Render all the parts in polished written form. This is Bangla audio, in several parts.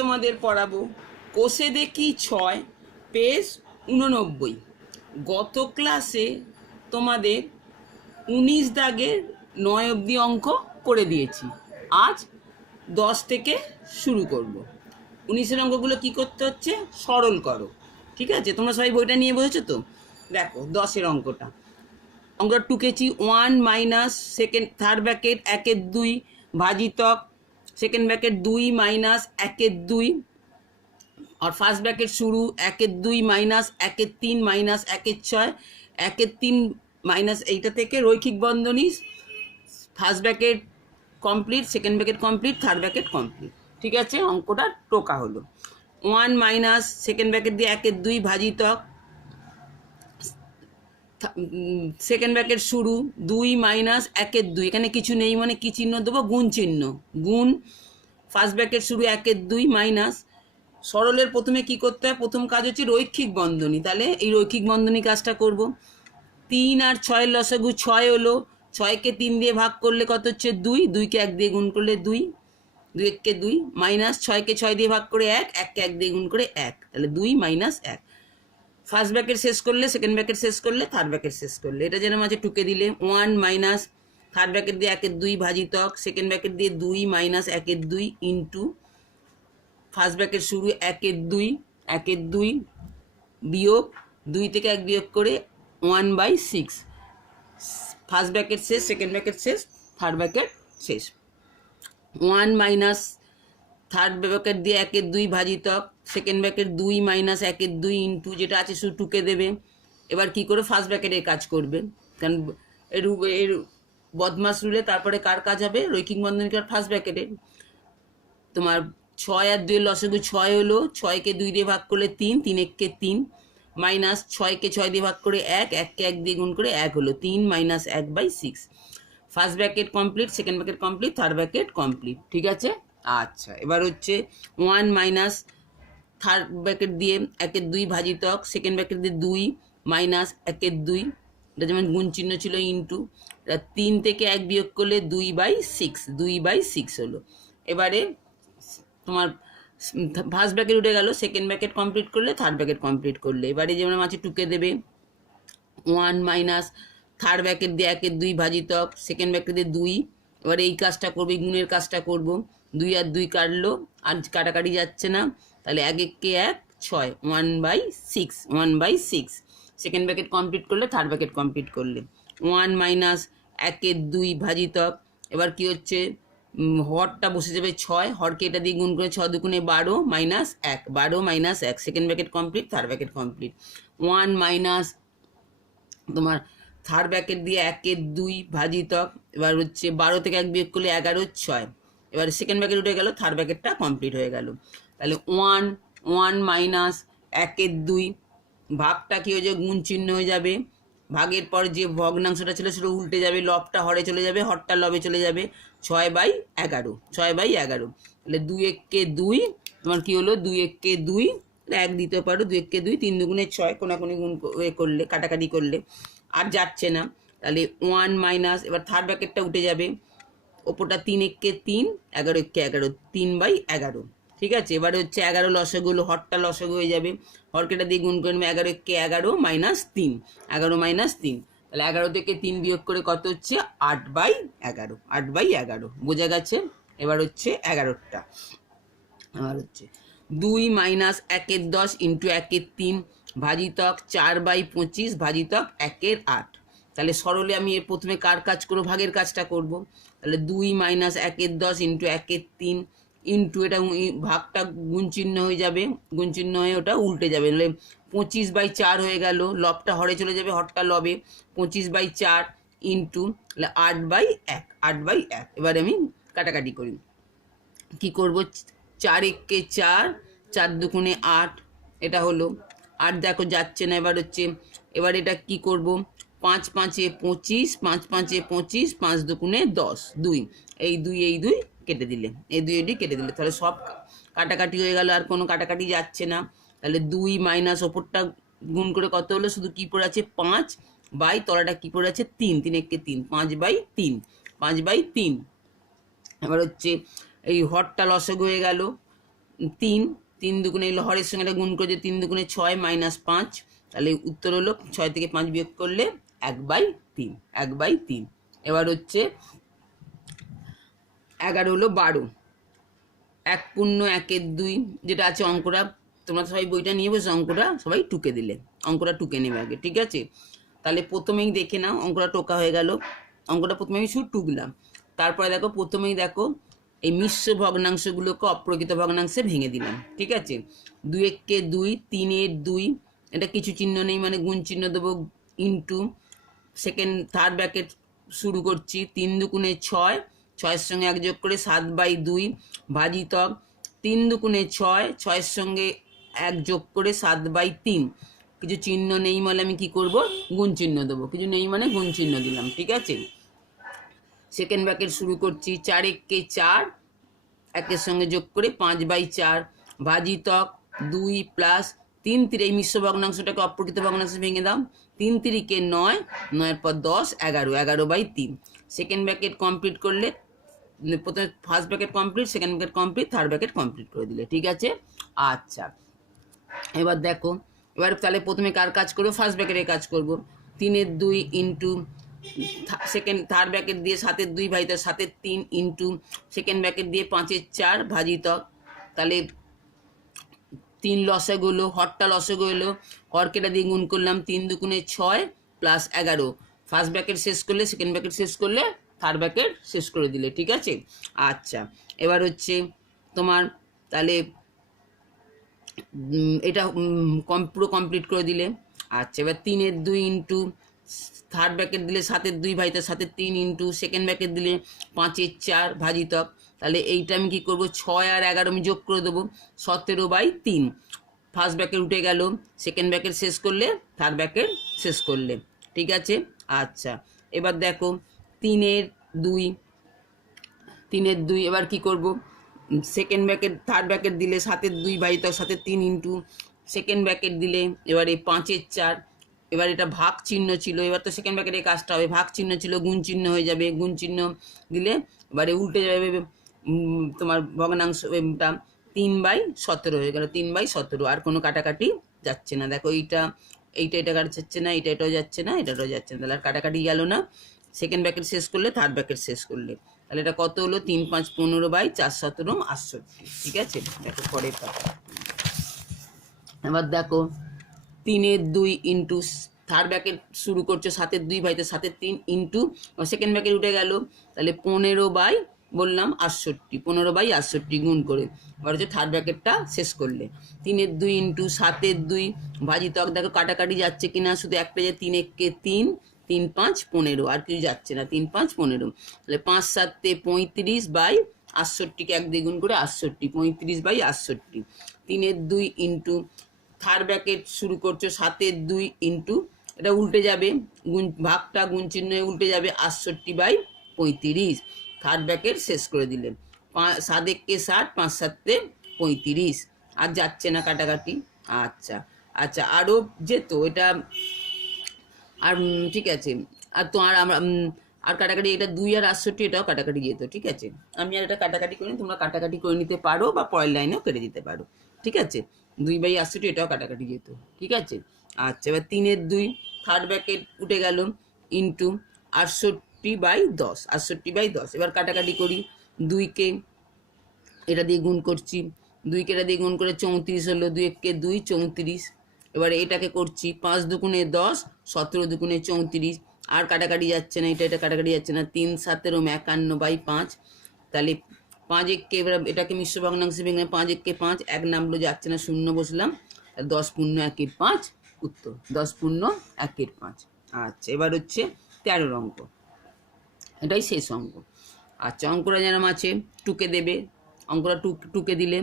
তোমাদের পড়াবো কোষে দেখি 6 পেজ 89। গত ক্লাসে তোমাদের 19 দাগের 9 অবধি অঙ্ক করে দিয়েছি। আজ 10 থেকে শুরু করব। 19-এর অঙ্কগুলো কি করতে হচ্ছে, সরল করো। ঠিক আছে, তোমরা সবাই বইটা নিয়ে বসেছো তো? দেখো 10-এর অঙ্কটা টুকেছি 1 মাইনাস সেকেন্ড থার্ড ব্র্যাকেট 1/2 ভাজিতক সেকেন্ড ব্র্যাকেট 2 মাইনাস 1/2 और ফার্স্ট ব্র্যাকেট শুরু 1/2 মাইনাস 1/3 মাইনাস 1/6 1/3 মাইনাস এইটা থেকে রৈখিক বন্ধনী first bracket complete, second bracket complete, third bracket complete. ঠিক আছে, অঙ্কটা টোকা হলো 1 মাইনাস সেকেন্ড ব্র্যাকেট দিয়ে 1/2 ভাজিতক সেকেন্ড ব্র্যাকেট শুরু 2 মাইনাস 1/2, এখানে কিছু নেই মানে কি চিহ্ন দেবো, গুণ চিহ্ন, গুণ ফার্স্ট ব্র্যাকেট শুরু 1/2 মাইনাস সরলের প্রথমে কি করতে হয়, প্রথম কাজ হচ্ছে রৈখিক বন্ধনী। তাহলে এই রৈখিক বন্ধনী কাজটা করব। 3 আর 6 লসাগু 6 হলো, 6কে 3 দিয়ে ভাগ করলে কত হচ্ছে 2, 2কে 1 দিয়ে গুণ করলে 2, 2 1 কে 2 মাইনাস 6কে 6 দিয়ে ভাগ করে 1, 1কে 1 দিয়ে গুণ করে 1, তাহলে 2 মাইনাস 1। ফার্স্ট ব্র্যাকেট শেষ করলে, সেকেন্ড ব্র্যাকেট শেষ করলে, থার্ড ব্র্যাকেট শেষ করলে, এটা যেন মাঝে টুকে দিলে 1 মাইনাস থার্ড ব্র্যাকেট দিয়ে 1/2 ভাজিতক সেকেন্ড ব্র্যাকেট দিয়ে 2 মাইনাস 1/2 ইন্টু ফার্স্ট ব্র্যাকেট শুরু 1/2 বিয়োগ 2 থেকে 1 বিয়োগ করে 1/6। ফার্স্ট ব্র্যাকেট শেষ, সেকেন্ড ব্র্যাকেট শেষ, থার্ড ব্র্যাকেট শেষ। 1 মাইনাস থার্ড ব্র্যাকেট দিয়ে 1/2 ভাজিতক সেকেন্ড ব্র্যাকেট 2 মাইনাস 1/2 ইন্টু যেটা আছে শুধু টুকে দেবে। এবার কি করে ফার্স্ট ব্র্যাকেটের কাজ করবে, কারণ এর বদমাস রুলে তারপরে কার কাজ হবে, রৈখিক বন্ধনীকার ফার্স্ট ব্র্যাকেটের। তোমার 6 আর 2 লসাগু 6 হলো, 6কে 2 দিয়ে ভাগ করলে 3, 3 1 কে 3 মাইনাস 6কে 6 দিয়ে ভাগ করে 1, 1কে 1 দিয়ে গুণ করে 1 হলো 3 minus 1/6। First bracket complete, second bracket complete, third bracket complete. ঠিক আছে, আচ্ছা এবার হচ্ছে 1 মাইনাস থার্ড ব্র্যাকেট দিয়ে 1/2 ভাজিতক সেকেন্ড ব্র্যাকেট দিয়ে 2 মাইনাস 1/2, এটা যেমন গুণ চিহ্ন ছিল ইন্টু 3 থেকে 1 বিয়োগ করলে 2/6, 2/6 হলো। এবারে তোমার ফার্স্ট ব্র্যাকেট উঠে গেল, সেকেন্ড ব্র্যাকেট কমপ্লিট করলে, থার্ড ব্র্যাকেট কমপ্লিট করলে, এবারে যেমন মাঝে টুকে দেবে 1 মাইনাস থার্ড ব্র্যাকেট দিয়ে 1/2 ভাজিতক সেকেন্ড ব্র্যাকেট দিয়ে 2, এবারে এই কাজটা করবো, এই গুণের কাজটা করব। 2 আর 2 কাটলো, আর কাটাকাটি যাচ্ছে না, তাহলে 1 1 কে 1 6, 1/6 সেকেন্ড ব্র্যাকেট কমপ্লিট করলে, থার্ড ব্র্যাকেট কমপ্লিট করলে 1 মাইনাস 1/2 ভাজিতক, এবার কি হচ্ছে হরটা বসে যাবে 6, হরকে এটা দিয়ে গুণ করে 6 দুগুণে 12 minus 1, 12 minus 1 second bracket complete, third bracket complete. 1 minus তোমার থার্ড ব্র্যাকেট দিয়ে 1/2 ভাজিতক, এবার হচ্ছে 12 থেকে 1 বিয়োগ করলে 11 6, এবার সেকেন্ড ব্র্যাকেট উঠে গেল, থার্ড ব্র্যাকেটটা কমপ্লিট হয়ে গেল। তাহলে 1 মাইনাস 1/2 ভাগটা কি হয়ে যাবে, গুণ চিহ্ন হয়ে যাবে, ভাগের পর যে ভগ্নাংশটা ছিল সেটা উল্টে যাবে, লবটা হরে চলে যাবে, হরটা লবে চলে যাবে, 6/11, তাহলে 2 1 কে 2 তোমার কি হলো, 2 1 কে 2 1 দিতে পারো, 2 1 কে 2, 3 দুগুণে 6, কোনাকুনি গুণ করলে কাটাকাটি করলে আর যাচ্ছে না, তাহলে 1 মাইনাস এবার থার্ড ব্র্যাকেটটা উঠে যাবে, ওপরটা 3 1 কে 3, 11 1 কে 11, 3/11। ঠিক আছে, এবারে হচ্ছে 11 লসাগু হলো, হরটা লসাগু হয়ে যাবে, হরকেটা দিয়ে গুণ করে নেবে, 11 1 কে 11 মাইনাস 3, 11 মাইনাস 3, তাহলে 11 থেকে 3 বিয়োগ করে কত হচ্ছে 8/11, বোঝা গেছে। এবার হচ্ছে 11টা, এবার হচ্ছে 2 মাইনাস 1/10 ইন্টু 1/3 ভাজিতক 4/25 ভাজিতক 1/8। তাহলে সরলে আমি এর প্রথমে কার কাজ করবো, ভাগের কাজটা করব। তাহলে 2 মাইনাস 1/10 ইন্টু 1/3 ইন্টু এটা ভাগটা গুণ চিহ্ন হয়ে যাবে, গুণ চিহ্ন হয়ে ওটা উল্টে যাবে, তাহলে 25/4 হয়ে গেল, লবটা হরে চলে যাবে, হরটা লবে, 25/4 ইন্টু 8/1। এবার আমি কাটাকাটি করি, কি করব, 4 1 কে 4, 4 দুগুণে 8, এটা হলো 8, দেখো যাচ্ছে না, এবার হচ্ছে এবার এটা কি করব, 5 5 এ 25, 5 5 এ 25, 5 দুগুণে 10, 2, এই 2 কেটে দিলে, এই 2 কেটে দিলে, তাহলে সব কাটাকাটি হয়ে গেল, আর কোনো কাটাকাটি যাচ্ছে না। তাহলে 2 মাইনাস ওপরটা গুণ করে কত হলো, শুধু কি পড়ে আছে 5 বাই তলাটা কি পড়ে আছে 3, 3 1 কে 3, 5/3। এবার হচ্ছে এই হরটা লসাগু হয়ে গেল, তিন, তিন দুগুণে হরের সঙ্গে এটা গুণ করে যে 3 দুগুণে 6 মাইনাস 5, তাহলে উত্তর হলো 6 থেকে 5 বিয়োগ করলে 1/3, 1/3। এবার হচ্ছে 11 হলো 12, 1 পূর্ণ 1/2 যেটা আছে অঙ্কটা, তোমরা সবাই বইটা নিয়ে বসে অঙ্কটা সবাই টুকে দিলে, অঙ্কটা টুকে নেবে আগে, ঠিক আছে? তাহলে প্রথমেই দেখে নাও অঙ্কটা টোকা হয়ে গেল, অঙ্কটা প্রথমে আমি শুধু টুকলাম। তারপরে দেখো প্রথমেই দেখো এই মিশ্র ভগ্নাংশগুলোকে অপ্রকৃত ভগ্নাংশে ভেঙে দিলাম, ঠিক আছে? 2 একে 2, 3 এর 2, এটা কিছু চিহ্ন নেই মানে গুণ চিহ্ন দেবো, ইন্টু থার্ড ব্র্যাকেট শুরু করছি, 3 দুগুণে 6, 6-এর সঙ্গে 1 যোগ করে 7/2 ভাজিতক 3 দুগুণে 6, 6-এর সঙ্গে 1 যোগ করে 7/3, কিছু চিহ্ন নেই মানে আমি কি করব, গুণ চিহ্ন দেবো, কিছু নেই মানে গুণ চিহ্ন দিলাম, ঠিক আছে? সেকেন্ড ব্র্যাকেট শুরু করছি, 4 একে 4, 1-এর সঙ্গে যোগ করে 5/4 ভাজিতক 2 প্লাস 3 3, এই মিশ্র ভগ্নাংশটাকে অপ্রকৃত ভগ্নাংশে ভেঙে দাও, 3 3-কে 9, 9-এর পর 10, 11, 11/3। সেকেন্ড ব্র্যাকেট কমপ্লিট করলে, প্রথমে first bracket complete, second bracket complete, third bracket complete করে দিলে, ঠিক আছে? আচ্ছা, এবার দেখো, এবার তাহলে প্রথমে কার কাজ করবো, ফার্স্ট ব্র্যাকেটের কাজ করব। 3 এর 2 ইন্টু থার্ড ব্র্যাকেট দিয়ে 7 এর 2 ভাজিতক 7 এর 3 ইন্টু সেকেন্ড ব্র্যাকেট দিয়ে 5 এর 4 ভাজিতক, তাহলে 3 লসাগু হলো, হরটা লসাগু হলো, হরকেটা দিয়ে গুণ করলাম, 3 দুগুণে 6 প্লাস 11, ফার্স্ট ব্র্যাকেট শেষ করলে, সেকেন্ড ব্র্যাকেট শেষ করলে, থার্ড ব্র্যাকেট শেষ করে দিলে, ঠিক আছে? আচ্ছা, এবার হচ্ছে তোমার তাহলে এটা পুরো কমপ্লিট করে দিলে। আচ্ছা, এবার 3 এর 2 ইন্টু থার্ড ব্র্যাকেট দিলে 7 এর 2 ভাজিতক 7 এর 3 ইন্টু সেকেন্ড ব্র্যাকেট দিলে 5 এর 4 ভাজিতক, তাহলে এইটা আমি কী করবো, 6 আর 11 আমি যোগ করে দেবো, 17/3। ফার্স্ট ব্র্যাকেট উঠে গেল, সেকেন্ড ব্র্যাকেট শেষ করলে, থার্ড ব্র্যাকেট শেষ করলে, ঠিক আছে? আচ্ছা, এবার দেখো 3 এর 2, 3 এর 2, এবার কি করব, সেকেন্ড ব্র্যাকেট থার্ড ব্র্যাকেট দিলে 7 এর 2 ভাজিতক 7 এর 3 ইন্টু সেকেন্ড ব্র্যাকেট দিলে এবারে 5 এর 4, এবার এটা ভাগ চিহ্ন ছিল, এবার তো সেকেন্ড ব্র্যাকেটের কাজটা হবে, ভাগ চিহ্ন ছিল গুণ চিহ্ন হয়ে যাবে, গুণ চিহ্ন দিলে এবারে উল্টে যাবে তোমার ভগ্নাংশটা 3/17 হয়ে গেল, 3/17, আর কোনো কাটাকাটি যাচ্ছে না। দেখো এইটা এটা যাচ্ছে না, এটাও যাচ্ছে না, এটাও যাচ্ছে না, তাহলে আর কাটাকাটি গেল না। সেকেন্ড ব্র্যাকেট শেষ করলে, থার্ড ব্র্যাকেট শেষ করলে, তাহলে এটা কত হলো, 3 5 15/4 17 68, ঠিক আছে? দেখো পরের পাতা, এবার দেখো 3 এর 2 ইন্টু থার্ড ব্র্যাকেট শুরু করছো 7 এর 2 ভাজিতক 7 এর 3 ইন্টু সেকেন্ড ব্র্যাকেট উঠে গেল, তাহলে 15/68 গুণ করে এবার হচ্ছে থার্ড ব্র্যাকেটটা শেষ করলে, 3 এর 2 ইন্টু 7 এর 2 ভাজিতক, দেখো কাটাকাটি যাচ্ছে কিনা, শুধু একটা যে 3 একে 3, 3 5 15, আর কিছু যাচ্ছে না, 3 5 15, তাহলে 5 7 35/68কে 1 দিয়ে গুণ করে 68, 35/68। 3 এর 2 ইন্টু থার্ড ব্র্যাকেট শুরু করছো 7 এর 2 ইন্টু, এটা উল্টে যাবে, গুণ ভাগটা গুণ চিহ্ন উল্টে যাবে, 68/35, থার্ড ব্র্যাকেট শেষ করে দিলেন, 7 একে 60, 5 7 35, আর যাচ্ছে না কাটাকাটি। আচ্ছা আচ্ছা, আরও যেত এটা, আর ঠিক আছে, আর তো আর আমরা আর কাটাকাটি, এটা 2 আর 68 এটাও কাটাকাটি যেত, ঠিক আছে? আমি আর এটা কাটাকাটি করিনি, তোমরা কাটাকাটি করে নিতে পারো বা পরের লাইনেও কেটে দিতে পারো, ঠিক আছে? 2/68 এটাও কাটাকাটি যেত, ঠিক আছে? আচ্ছা, এবার 3 এর 2 থার্ড ব্র্যাকেট উঠে গেল ইন্টু 68/10, 68/10, এবার কাটাকাটি করি, 2কে এটা দিয়ে গুণ করছি, 2কে এটা দিয়ে গুণ করে 34 হলো, 2 একে 2 34, এবারে এটাকে করছি 5 দুগুণে 10, 17 দুগুণে 34, আর কাটাকাটি যাচ্ছে না, এটা কাটাকাটি যাচ্ছে না, 3 17 51/5, তাহলে 5 একে এবার এটাকে মিশ্র ভগ্নাংশে ভেঙে 5 একে 5, 1 নামলো, যাচ্ছে না, শূন্য বসলাম, 10 পূর্ণ 1 5, উত্তর 10 পূর্ণ 1 5। আচ্ছা, এবার হচ্ছে 13 অঙ্ক, এটাই শেষ অঙ্ক। আচ্ছা, অঙ্কটা যেরকম আছে টুকে দেবে, অঙ্কটা টুকে দিলে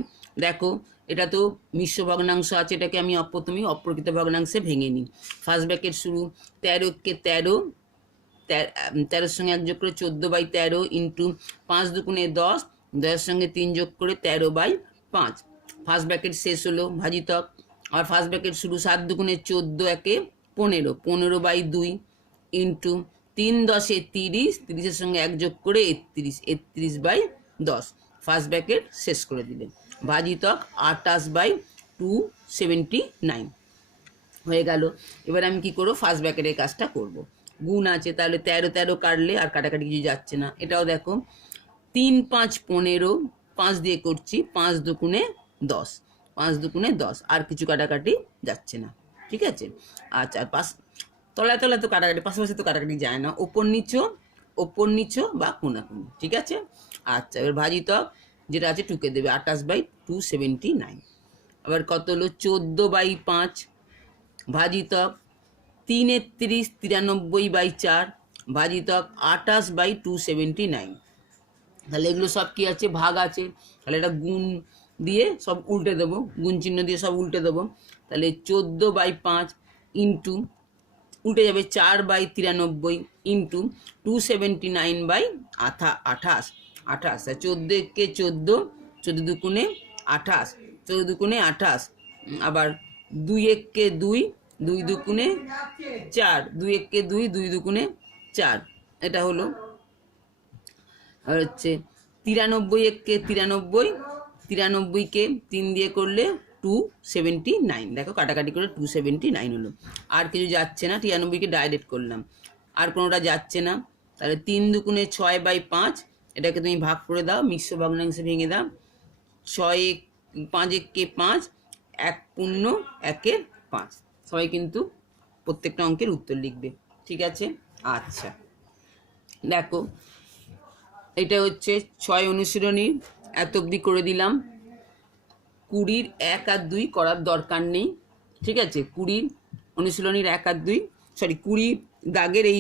দেখো এটা তো মিশ্র ভগ্নাংশ আছে, এটাকে আমি প্রথমেই অপ্রকৃত ভগ্নাংশে ভেঙে নিই। ফার্স্ট ব্র্যাকেট শুরু, 13কে 13, 13-এর সঙ্গে 1 যোগ করে 14/13 ইন্টু 5 দুগুণে 10, 10-এর সঙ্গে 3 যোগ করে 13/5, ফার্স্ট ব্র্যাকেট শেষ হলো, ভাজিতক, আর ফার্স্ট ব্র্যাকেট শুরু, 7 দুগুণে 14 একে 15, 15/2 ইন্টু 3 10-এ 30, 30-এর সঙ্গে 1 যোগ করে 31, 31/10, ফার্স্ট ব্র্যাকেট শেষ করে দিলেন। ভাজিতক 28/279 হয়ে গেল। এবার আমি কি করবো, ফার্স্ট ব্র্যাকেটের কাজটা করব। গুণ আছে, তাহলে 13 কাটলে আর কাটাকাটি কিছু যাচ্ছে না। এটাও দেখো 3 5 15, 5 দিয়ে করছি, 5 দুগুণে 10, 5 দুগুণে 10, আর কিছু কাটাকাটি যাচ্ছে না। ঠিক আছে, আচ্ছা, আর তলায় তলায় তো কাটাকাটি, পাশাপাশি তো কাটাকাটি যায় না, ওপর নিচো বা কোনাকুনি। ঠিক আছে, আচ্ছা, এবার ভাজিতক যেটা আছে টুকে দেবে, 28/279। আবার কত হলো, 14/5 ভাজিতক 3 30 93/4 ভাজিতক 28/279। তাহলে এগুলো সব কি আছে, ভাগ আছে, তাহলে এটা গুণ দিয়ে সব উল্টে দেবো, গুণ চিহ্ন দিয়ে সব উল্টে দেবো। তাহলে 14/5 ইন্টু, উল্টে যাবে 4/93 ইন্টু 279/28, 14 কে 14, 14 দুগুণে 28, 14 দুগুণে 28, আবার 2 1 2, 2 দুগুণে 4, 2 1 2, 2 দুগুণে 4, এটা হলো। আর হচ্ছে 93 1 93, 93কে 3 দিয়ে করলে 279, দেখো কাটাকাটি করে 279 হলো। আর কিছু যাচ্ছে না, 93কে ডাইরেক্ট করলাম, আর কোনোটা যাচ্ছে না। তাহলে 3 দুগুণে 6/5, এটাকে তুমি ভাগ করে দাও, মিশ্র ভগ্নাংশে ভেঙে দাও। 6 5 1 5, 1 0 1 5। সবাই কিন্তু প্রত্যেকটা অঙ্কের উত্তর লিখবে। ঠিক আছে, আচ্ছা, দেখো এটা হচ্ছে 6 অনুশীলনী, এত অবধি করে দিলাম। 20 1 আর 2 করার দরকার নেই। ঠিক আছে, 20 অনুশীলনীর 1 আর 2, 20 দাগের এই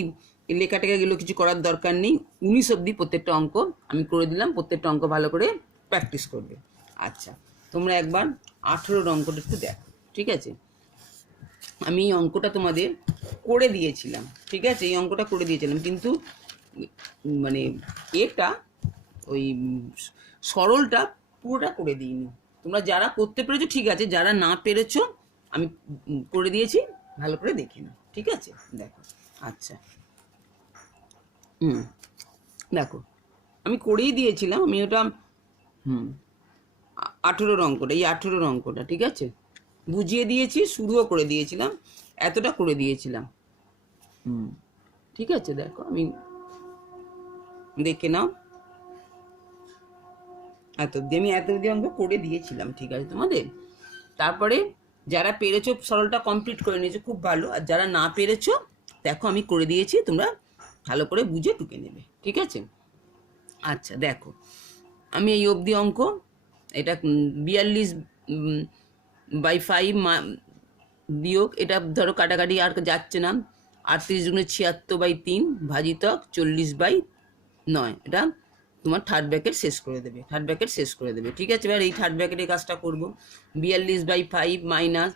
লেখাটাগুলো কিছু করার দরকার নেই। 19 অবধি প্রত্যেকটা অঙ্ক আমি করে দিলাম, প্রত্যেকটা অঙ্ক ভালো করে প্র্যাকটিস করবে। আচ্ছা, তোমরা একবার 18 অঙ্কটা একটু দেখো। ঠিক আছে, আমি এই অঙ্কটা তোমাদের করে দিয়েছিলাম। ঠিক আছে, এই অঙ্কটা করে দিয়েছিলাম, কিন্তু মানে এটা ওই সরলটা পুরোটা করে দিইনি। তোমরা যারা করতে পেরেছো ঠিক আছে, যারা না পেরেছো আমি করে দিয়েছি, ভালো করে দেখে নাও। ঠিক আছে, দেখো, আচ্ছা, দেখো আমি করেই দিয়েছিলাম, আমি ওটা 18 অঙ্কটা, এই 18 অঙ্কটা, ঠিক আছে, বুঝিয়ে দিয়েছি, শুরুও করে দিয়েছিলাম, এতটা করে দিয়েছিলাম। ঠিক আছে, দেখো আমি দেখে নাও, এত অবধি অঙ্ক করে দিয়েছিলাম। ঠিক আছে তোমাদের, তারপরে যারা পেরেছো সরলটা কমপ্লিট করে নিয়েছো, খুব ভালো। আর যারা না পেরেছো, দেখো আমি করে দিয়েছি, তোমরা ভালো করে বুঝে টুকে নেবে। ঠিক আছে, আচ্ছা, দেখো আমি এই অবধি অঙ্ক, এটা 42/5 বিয়োগ, এটা ধরো কাটাকাটি আর যাচ্ছে না, 38 দুগুণে 76/3 ভাজিতক 40/9, এটা তোমার থার্ড ব্র্যাকেট শেষ করে দেবে, ঠিক আছে। এবার এই থার্ড ব্র্যাকেটের কাজটা করবো। 42/5 মাইনাস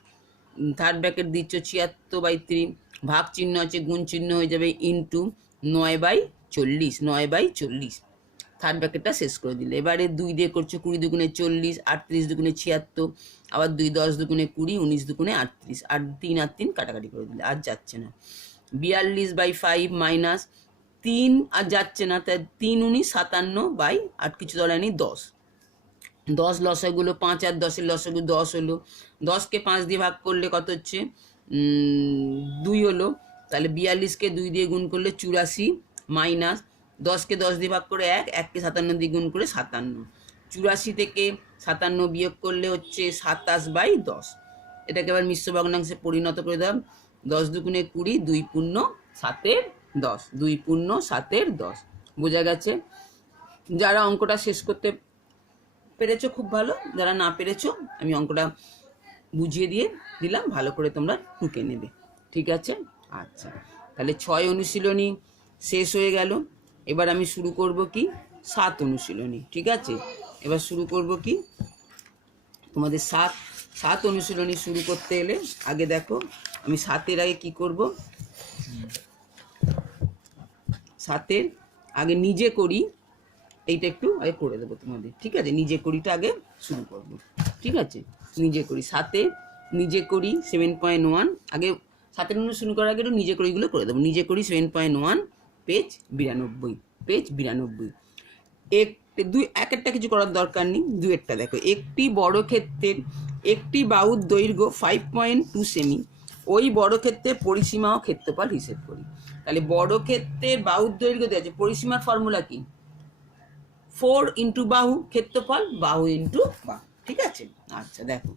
থার্ড ব্র্যাকেট দিচ্ছ 76/3, ভাগ চিহ্ন আছে, গুণ চিহ্ন হয়ে যাবে, ইন্টু 9/40, 9/40, থার্ড ব্র্যাকেটটা শেষ করে দিলে। এবারে 2 দিয়ে করছো, 20 দুগুণে 40, 38 দুগুণে 76, আবার 2 10 দুগুণে 20, 19 দুগুণে 38, আর 3 আর 3 কাটাকাটি করে দিলে, আর যাচ্ছে না। 42/5 মাইনাস 3 আর যাচ্ছে না, তাই 3 19 57 আর কিছু ধরেনি 10, 10 লসাগুলো 5 আর 10-এর লসাগু 10 হলো। 10কে 5 দিয়ে ভাগ করলে কত হচ্ছে, 2 হলো। তাহলে 42কে 2 দিয়ে গুণ করলে 84, মাইনাস 10কে 10 দিয়ে ভাগ করে 1, 1কে 57 দিয়ে গুণ করে 57, 84 থেকে 57 বিয়োগ করলে হচ্ছে 27/10। এটাকে আবার মিশ্র ভগ্নাংশে পরিণত করে দাও। 10 দুগুণে 20, 2 পূর্ণ 7-এর 10, 2 পূর্ণ 7-এর 10। বোঝা গেছে? যারা অঙ্কটা শেষ করতে পেরেছো খুব ভালো, যারা না পেরেছো আমি অঙ্কটা বুঝিয়ে দিয়ে দিলাম, ভালো করে তোমরা টুকে নেবে। ঠিক আছে, আচ্ছা, তাহলে 6 অনুশীলনী শেষ হয়ে গেল। এবার আমি শুরু করব কি 7 অনুশীলনী। ঠিক আছে, এবার শুরু করব কি তোমাদের 7 অনুশীলনী শুরু করতে এলে আগে দেখো আমি 7-এর আগে কি করব, 7-এর আগে নিজে করি, এইটা একটু আগে করে দেবো তোমাদের। ঠিক আছে, নিজে করিটা আগে শুরু করব। ঠিক আছে, নিজে করি 7-এ নিজে করি 7.1, আগে 7-এর শুরু করার আগে একটু নিজে করিগুলো করে দেবো। নিজে করি 7.1, পেজ 92, দুই একেরটা কিছু করার দরকার নেই, দুয়েরটা দেখো। একটি বর্গক্ষেত্রের একটি বাহুর দৈর্ঘ্য 5.2 সেমি, ওই বর্গক্ষেত্রের পরিসীমা ও ক্ষেত্রফল হিসেব করি। তাহলে বর্গক্ষেত্রের বাহুর দৈর্ঘ্য দেওয়া আছে, পরিসীমার ফর্মুলা কি? 4 ইন্টু বাহু, ক্ষেত্রফল বাহু ইন্টু বাহু, ঠিক আছে। আচ্ছা দেখো,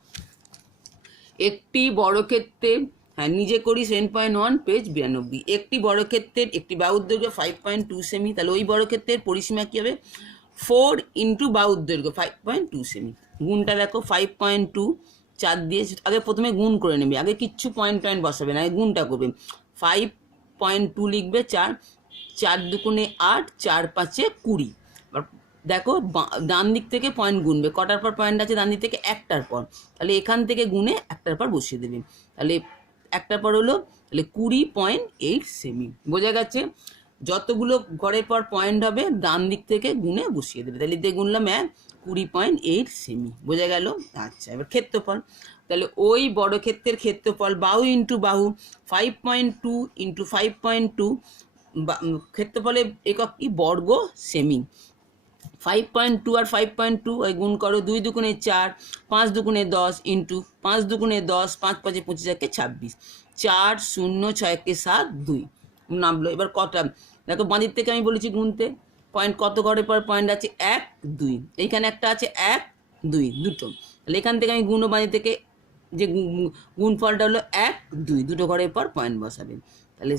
একটি বর্গক্ষেত্রের, হ্যাঁ নিজে করি 7.1 পেজ 92, একটি বর্গক্ষেত্রের একটি বাহুর দৈর্ঘ্য 5.2 সেমি, তাহলে ওই বর্গক্ষেত্রের পরিসীমা কি হবে? 4 ইন্টু বাহুর দৈর্ঘ্য 5.2 সেমি। গুণটা দেখো 5.2 4 দিয়ে, আগে প্রথমে গুণ করে নেবে, আগে কিচ্ছু পয়েন্ট বসাবে না, আগে গুণটা করবে। 5.2 লিখবে 4, 4 দুগুণে 8, 4 5 20। দেখো ডান দিক থেকে পয়েন্ট গুনবে, কটার পর পয়েন্ট আছে ডান দিক থেকে? একটার পর, তাহলে এখান থেকে গুনে একটার পর বসিয়ে দেবে। তাহলে একটার পর হলো, তাহলে 20.8 সেমি। বোঝা গেছে? যতগুলো ঘরের পর পয়েন্ট হবে ডান দিক থেকে গুনে বসিয়ে দেবে। তাহলে দিয়ে গুনলাম 20.8 সেমি। বোঝা গেল? আচ্ছা, এবার ক্ষেত্রফল, তাহলে ওই বড় ক্ষেত্রের ক্ষেত্রফল বাহু ইন্টু বাহু, 5.2 ইন্টু 5.2, ক্ষেত্রফলে একক কি? বর্গ সেমি। 5.2 আর 5.2 ওই গুণ করো, 2 দুগুণে 4, 5 দুগুণে 10 ইন্টু 5 দুগুণে 10, 5 5 25 একে 26, 4 0 6 একে 7 2 নামলো। এবার কটা দেখো, বাঁদিক থেকে আমি বলেছি গুনতে, পয়েন্ট কত ঘরের পর পয়েন্ট আছে? 1 2, এইখানে একটা আছে 1 2, দুটো। তাহলে এখান থেকে আমি গুণো, বাঁদিক থেকে যে গুণফলটা হলো 1 2, দুটো ঘরের পর পয়েন্ট বসাবেন। তাহলে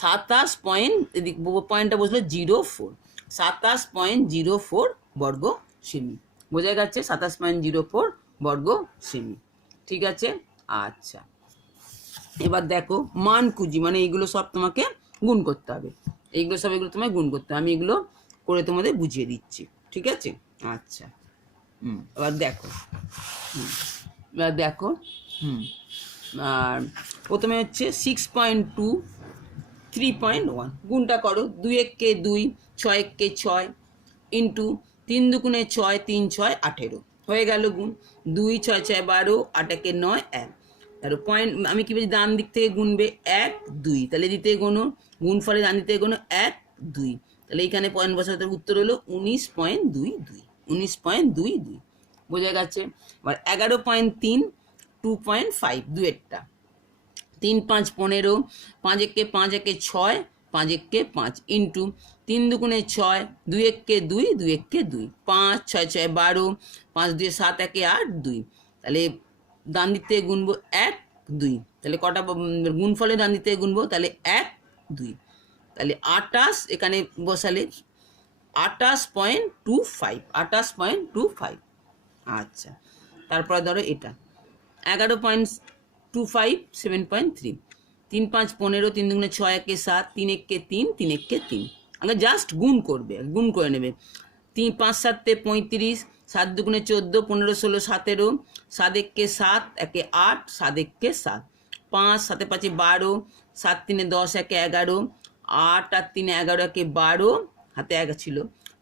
27 পয়েন্ট, এদিক পয়েন্টটা বসলো 04, 27.04 বর্গ সেমি। বোঝা গেছে? 27.04 বর্গ সেমি, ঠিক আছে। আচ্ছা, এবার দেখো মান খুঁজি, মানে এইগুলো সব তোমাকে গুণ করতে হবে, এইগুলো সব এগুলো তোমায় গুণ করতে হবে, আমি এগুলো করে তোমাদের বুঝিয়ে দিচ্ছি, ঠিক আছে। আচ্ছা, এবার দেখো, এবার দেখো, আর প্রথমে হচ্ছে 6.2 3.1, গুণটা করো, 2 একে 2, 6 একে 6 ইন্টু 3 দুগুণে 6, 3 6 18 হয়ে গেল গুণ। 2 6 6 12, 8 একে 9 1। তাহলে পয়েন্ট আমি কি বলছি? ডান দিক থেকে গুনবে 1 2, তাহলে দিতে গোনো, গুণ ফলে ডান দিক থেকে গোনো 1 2, তাহলে এইখানে পয়েন্ট বসাতে উত্তর হলো 19.22, 19.22। বোঝা গেছে? এবার 11.3 2.5, দুয়েরটা। 3 5 15, 5 একে 5 একে 6, 5 একে 5 ইন্টু 3 দুগুণে 6, 2 একে 2, 2 একে 2, 5 6 6 12, 5 2 7 একে 8 2। তাহলে ডান দিক থেকে গুনবো 1 2, তাহলে কটা গুণফলে ডান দিক থেকে গুনবো, তাহলে 1 2, তাহলে 28 এখানে বসালে 28.25, 28.25। আচ্ছা, তারপরে ধরো এটা 11.25 7.3, 3 5 15, 3 দুগুণে 6 একে 7, 3 একে 3, 3 একে 3। আগে জাস্ট গুণ করবে, গুণ করে নেবে। 3 5 7 35, 7 দুগুণে 14, 15 16 17, 7 একে 7 একে 8, 7 একে 7, 5 7 5 12, 7 3 10 একে 11, 8 আর 3 11 একে 12, হাতে 1 ছিল,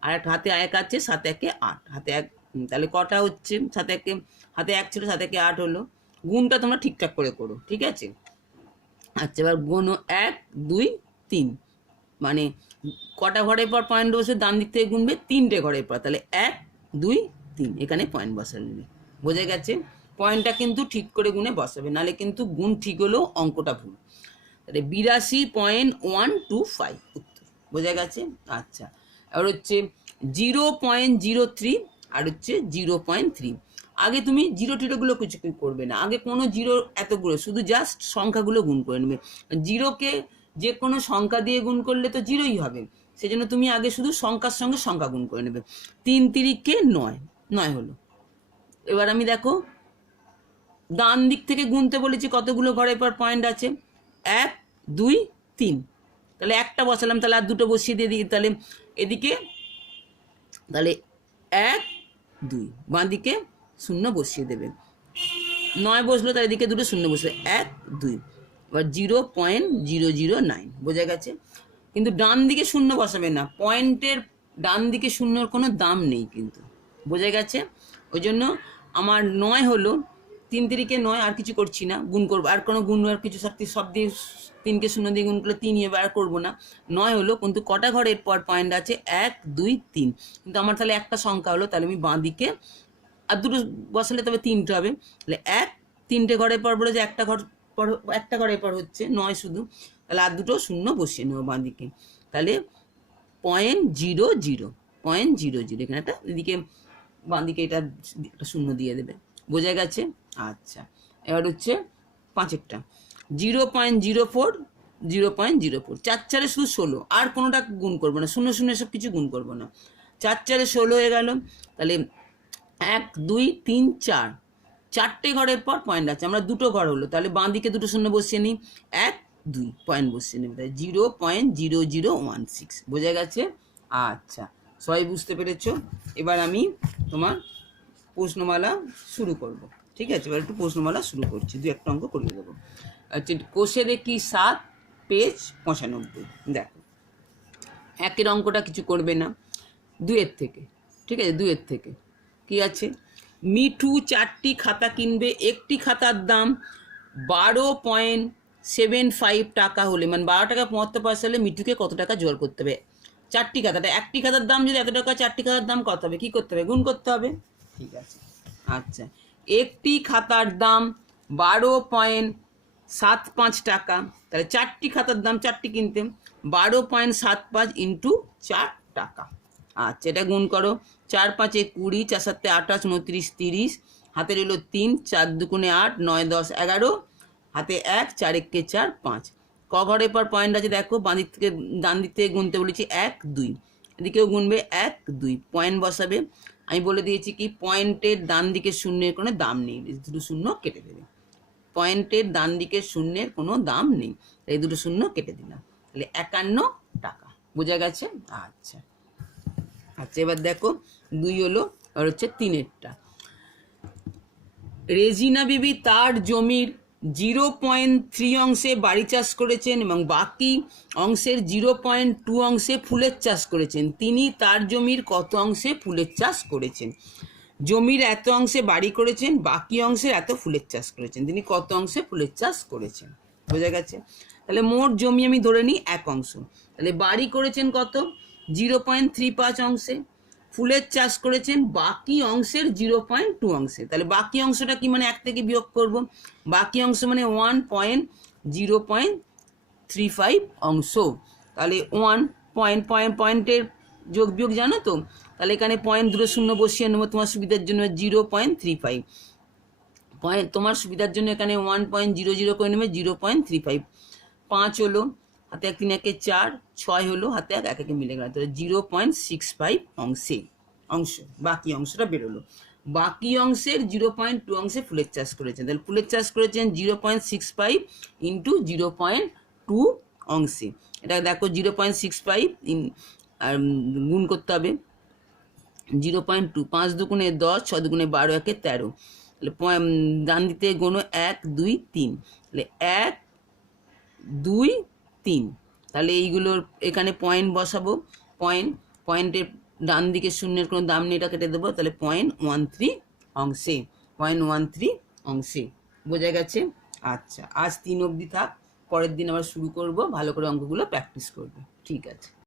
আর একটা হাতে 1 আছে, 7 একে 8, হাতে 1, তাহলে কটা হচ্ছে? 7 একে, হাতে 1 ছিল, 7 একে 8 হলো। গুণটা তোমরা ঠিকঠাক করে করো, ঠিক আছে। আচ্ছা, এবার গুণ 1 2 3, মানে কটা ঘরের পর পয়েন্ট বসে ডান দিক থেকে গুনবে? 3টে ঘরের পর, তাহলে 1 2 3, এখানে পয়েন্ট বসালে। বোঝা গেছে? পয়েন্টটা কিন্তু ঠিক করে গুনে বসাবে, নাহলে কিন্তু গুণ ঠিক হলেও অঙ্কটা ভুল। তাহলে 82.125 উত্তর। বোঝা গেছে? আচ্ছা, আর হচ্ছে 0.03 আর হচ্ছে 0.3। আগে তুমি জিরো টিরোগুলো কিছু করবে না, আগে কোনো জিরো এতগুলো, শুধু জাস্ট সংখ্যাগুলো গুণ করে নেবে। জিরোকে যে কোনো সংখ্যা দিয়ে গুণ করলে তো জিরোই হবে, সেজন্য তুমি আগে শুধু সংখ্যার সঙ্গে সংখ্যা গুণ করে নেবে। 3 3কে 9, 9 হলো। এবার আমি দেখো ডান দিক থেকে গুনতে বলেছি, কতগুলো ঘরের পর পয়েন্ট আছে? 1 2 3, তাহলে একটা বসালাম, তাহলে আর দুটো বসিয়ে দিয়ে দিই, তাহলে এদিকে তাহলে 1 2, বাঁ দিকে 0 বসিয়ে দেবে। 9 বসলো, তার এদিকে দুটো 0 বসলো, 1 2, এবার 0.009। বোঝা গেছে? কিন্তু ডান দিকে 0 বসাবে না, পয়েন্টের ডান দিকে 0-র কোনো দাম নেই কিন্তু। বোঝা গেছে? ওই জন্য আমার 9 হলো, তিন তিরিকে নয়, আর কিছু করছি না, গুণ করবো, আর কোনো গুণ আর কিছু সব দিয়ে 3কে 0 দিয়ে গুণ করলে 3 এবার আর করবো না। 9 হলো, কিন্তু কটা ঘরের পর পয়েন্ট আছে? 1 2 3, কিন্তু আমার তাহলে একটা সংখ্যা হলো, তাহলে আমি বাঁ দিকে আর দুটো বসালে তবে 3টে হবে, তাহলে 3টে ঘরের পর বলে যে একটা ঘরের পর হচ্ছে 9 শুধু, তাহলে আর দুটো 0 বসিয়ে নেবো বাঁ দিকে, তাহলে 0.00 এখানে একটা এদিকে বাঁ দিকে এটা একটা 0 দিয়ে দেবে, বোঝা গেছে? আচ্ছা, এবার হচ্ছে 5এরটা 0.04, 0.04, 4 4 শুধু 16, আর কোনোটা গুণ করবো না, 0 0 সব কিছু গুণ করবো না, 4 4 16 হয়ে গেল, তাহলে 1 2 3 4, 4টে ঘরের পর পয়েন্ট আছে, আমরা দুটো ঘর হলো, তাহলে বাঁ দিকে দুটো 0 বসিয়ে নিই, 1 2 পয়েন্ট বসিয়ে নেবে, তাই 0.0016, বোঝা গেছে? আচ্ছা, সবাই বুঝতে পেরেছো? এবার আমি তোমার প্রশ্নমালা শুরু করব, ঠিক আছে? এবার একটু প্রশ্নমালা শুরু করছি, 2-1 অঙ্ক করিয়ে দেবো। আচ্ছা, কোষে দেখি 7, পেজ 95। দেখো, 1এর অঙ্কটা কিছু করবে না, 2-এর থেকে, ঠিক আছে? 2-এর থেকে কি আছে? মিঠু 4টি খাতা কিনবে, একটি খাতার দাম 12.75 টাকা হলে, মানে 12 টাকা 75 পয়সা হলে মিঠুকে কত টাকা জোগাড় করতে হবে? 4টি খাতাটা, একটি খাতার দাম যদি এত টাকা, 4টি খাতার দাম কত হবে? কি করতে হবে? গুণ করতে হবে, ঠিক আছে? আচ্ছা, একটি খাতার দাম 12.75 টাকা, তাহলে 4টি খাতার দাম, 4টি কিনতে 12.75 ইন্টু 4 টাকা। আচ্ছা, এটা গুণ করো, 4 5 20, 4 7 28, 29 30, হাতে রইল 3, 4 2 8, 9 10 11, হাতে 1, 4 1 4 5। ক ঘরের পর পয়েন্ট আছে দেখো, বাঁ দিক থেকে ডান দিক থেকে গুনতে বলেছি 1 2, এদিকেও গুনবে 1 2, পয়েন্ট বসাবে। আমি বলে দিয়েছি কি, পয়েন্টের ডান দিকে শূন্যের কোনো দাম নেই, দুটো শূন্য কেটে দেবে। পয়েন্টের ডান দিকে শূন্যের কোনো দাম নেই, এই দুটো শূন্য কেটে দিলাম, তাহলে 51 টাকা, বোঝা গেছে? আচ্ছা আচ্ছা, এবার দেখো 2 হলো, আর হচ্ছে 3এরটা। রেজিনা বিবি তার জমির 0.3 অংশে বাড়ি চাষ করেছেন এবং বাকি অংশের 0.2 অংশে ফুলের চাষ করেছেন। তিনি তার জমির কত অংশে ফুলের চাষ করেছেন? জমির এত অংশে বাড়ি করেছেন, বাকি অংশে এত ফুলের চাষ করেছেন, তিনি কত অংশে ফুলের চাষ করেছেন? বোঝা গেছে? তাহলে মোট জমি আমি ধরে নিই 1 অংশ, তাহলে বাড়ি করেছেন কত? 0.35 অংশে, ফুলের চাষ করেছেন বাকি অংশের 0.2 অংশে, তাহলে বাকি অংশটা কি, মানে 1 থেকে বিয়োগ করব, বাকি অংশ মানে 0.35 অংশ, তাহলে 1 পয়েন্টের যোগ বিয়োগ জানো তো, তাহলে এখানে পয়েন্ট দুটো শূন্য বসিয়ে নেবো তোমার সুবিধার জন্য, 0.35 পয়েন্ট, তোমার সুবিধার জন্য এখানে 1.00 করে নেবে, 0.35, 5 হলো, হাতে 1 3 1 4, 6 হলো, হাতে 1 1 মিলে গেল, তাহলে 0.65 অংশ, বাকি অংশটা বেরোলো। বাকি অংশের 0.2 অংশে ফুলের চাষ করেছেন, তাহলে ফুলের চাষ করেছেন 0.65 ইন্টু 0.2 অংশে, এটা দেখো 0.65 আর গুণ করতে হবে 0.2, 5 দুগুণে 10, 6 দুগুণে 12, 1 13, তাহলে ডান দিতে গোনো 1 2 3, তাহলে 1 2 3, তাহলে এইগুলোর এখানে পয়েন্ট বসাবো, পয়েন্টের ডান দিকে শূন্যের কোনো দাম নেই, এটা কেটে দেবো, তাহলে 0.13 অংশে, 0.13 অংশে, বোঝা গেছে? আচ্ছা, আজ 3 অবধি থাক, পরের দিন আবার শুরু করব, ভালো করে অঙ্কগুলো প্র্যাকটিস করবে, ঠিক আছে?